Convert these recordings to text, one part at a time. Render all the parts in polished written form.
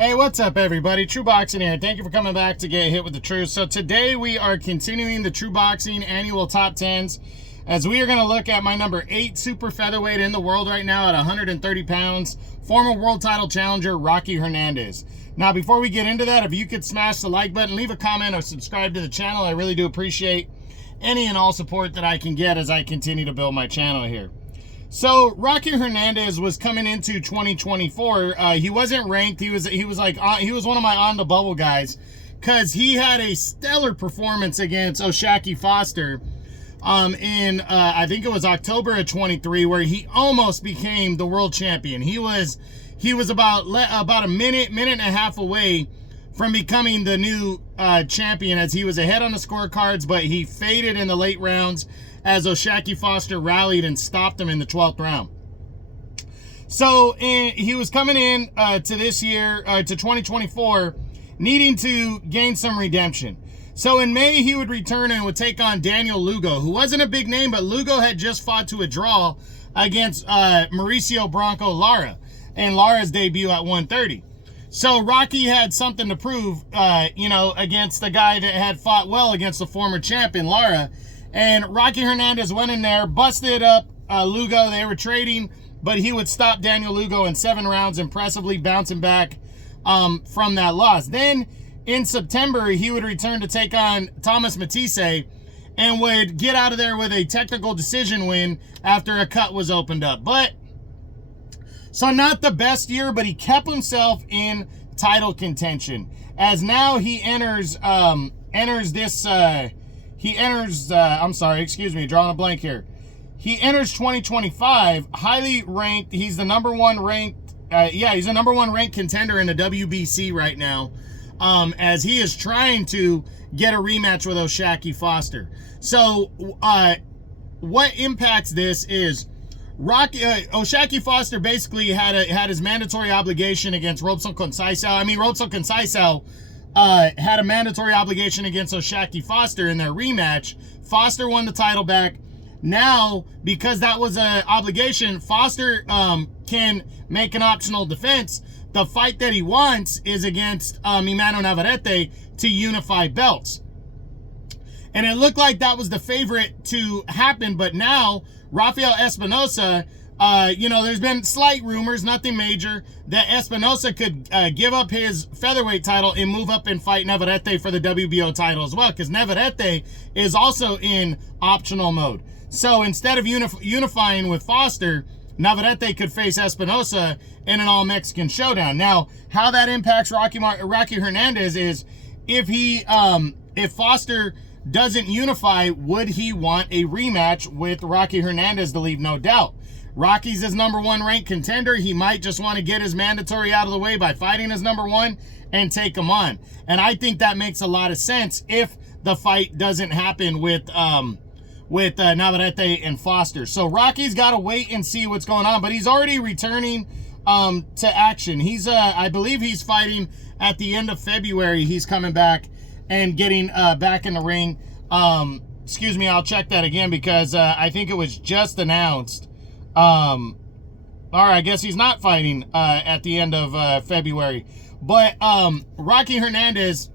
Hey, what's up, everybody? True Boxing here. Thank you for coming back to get hit with the truth. So today we are continuing the True Boxing annual top 10s, as we are going to look at my number 8 super featherweight in the world right now at 130 pounds, former world title challenger Rocky Hernandez. Now, before we get into that, if you could smash the like button, leave a comment, or subscribe to the channel, I really do appreciate any and all support that I can get as I continue to build my channel here. So Rocky Hernandez was coming into 2024. He wasn't ranked. He was one of my on the bubble guys, because he had a stellar performance against O'Shaquie Foster in I think it was October of 23, where he almost became the world champion. He was about a minute and a half away from becoming the new champion, as he was ahead on the scorecards, but he faded in the late rounds as O'Shaquie Foster rallied and stopped him in the 12th round. So he was coming in to this year, to 2024, needing to gain some redemption. So in May, he would return and would take on Daniel Lugo, who wasn't a big name, but Lugo had just fought to a draw against Mauricio Bronco Lara in Lara's debut at 130. So Rocky had something to prove, against the guy that had fought well against the former champion, Lara. And Rocky Hernandez went in there, busted up Lugo. They were trading, but he would stop Daniel Lugo in 7 rounds, impressively bouncing back from that loss. Then in September, he would return to take on Thomas Matisse and would get out of there with a technical decision win after a cut was opened up. So not the best year, but he kept himself in title contention, as now he enters drawing a blank here. He enters 2025 highly ranked. He's the number one ranked, he's a number 1 ranked contender in the WBC right now, as he is trying to get a rematch with O'Shaquie Foster. So what impacts this is O'Shaquie Foster basically had his mandatory obligation against Robson Conceição. Robson Conceição had a mandatory obligation against O'Shaquie Foster in their rematch. Foster won the title back. Now, because that was an obligation, Foster can make an optional defense. The fight that he wants is against Emmanuel Navarrete to unify belts. And it looked like that was the favorite to happen, but now Rafael Espinosa, there's been slight rumors, nothing major, that Espinosa could give up his featherweight title and move up and fight Navarrete for the WBO title as well, because Navarrete is also in optional mode. So instead of unifying with Foster, Navarrete could face Espinosa in an all-Mexican showdown. Now, how that impacts Rocky Hernandez is, if Foster doesn't unify, would he want a rematch with Rocky Hernandez? To leave no doubt. Rocky's his number 1 ranked contender. He might just want to get his mandatory out of the way by fighting his number 1 and take him on. And I think that makes a lot of sense if the fight doesn't happen with Navarrete and Foster. So Rocky's got to wait and see what's going on, but he's already returning to action. I believe he's fighting at the end of February. He's coming back and getting back in the ring. Excuse me, I'll check that again, because I think it was just announced. All right, I guess he's not fighting at the end of February. But Rocky Hernandez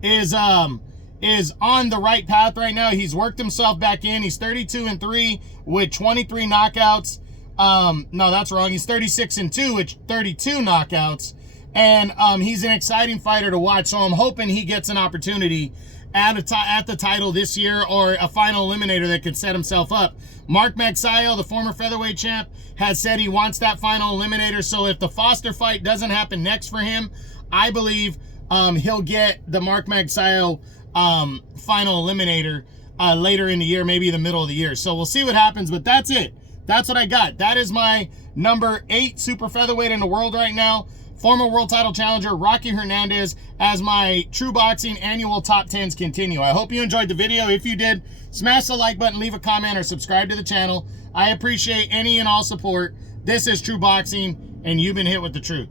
is on the right path right now. He's worked himself back in. He's 32-3 with 23 knockouts. No, that's wrong. He's 36-2 with 32 knockouts. And he's an exciting fighter to watch, so I'm hoping he gets an opportunity at the title this year, or a final eliminator that could set himself up. Mark Magsayo, the former featherweight champ, has said he wants that final eliminator, so if the Foster fight doesn't happen next for him, I believe he'll get the Mark Magsayo final eliminator later in the year, maybe the middle of the year. So we'll see what happens, but that's it. That's what I got. That is my number 8 super featherweight in the world right now, former world title challenger Rocky Hernandez, as my True Boxing annual top 10s continue. I hope you enjoyed the video. If you did, smash the like button, leave a comment, or subscribe to the channel. I appreciate any and all support. This is True Boxing, and you've been hit with the truth.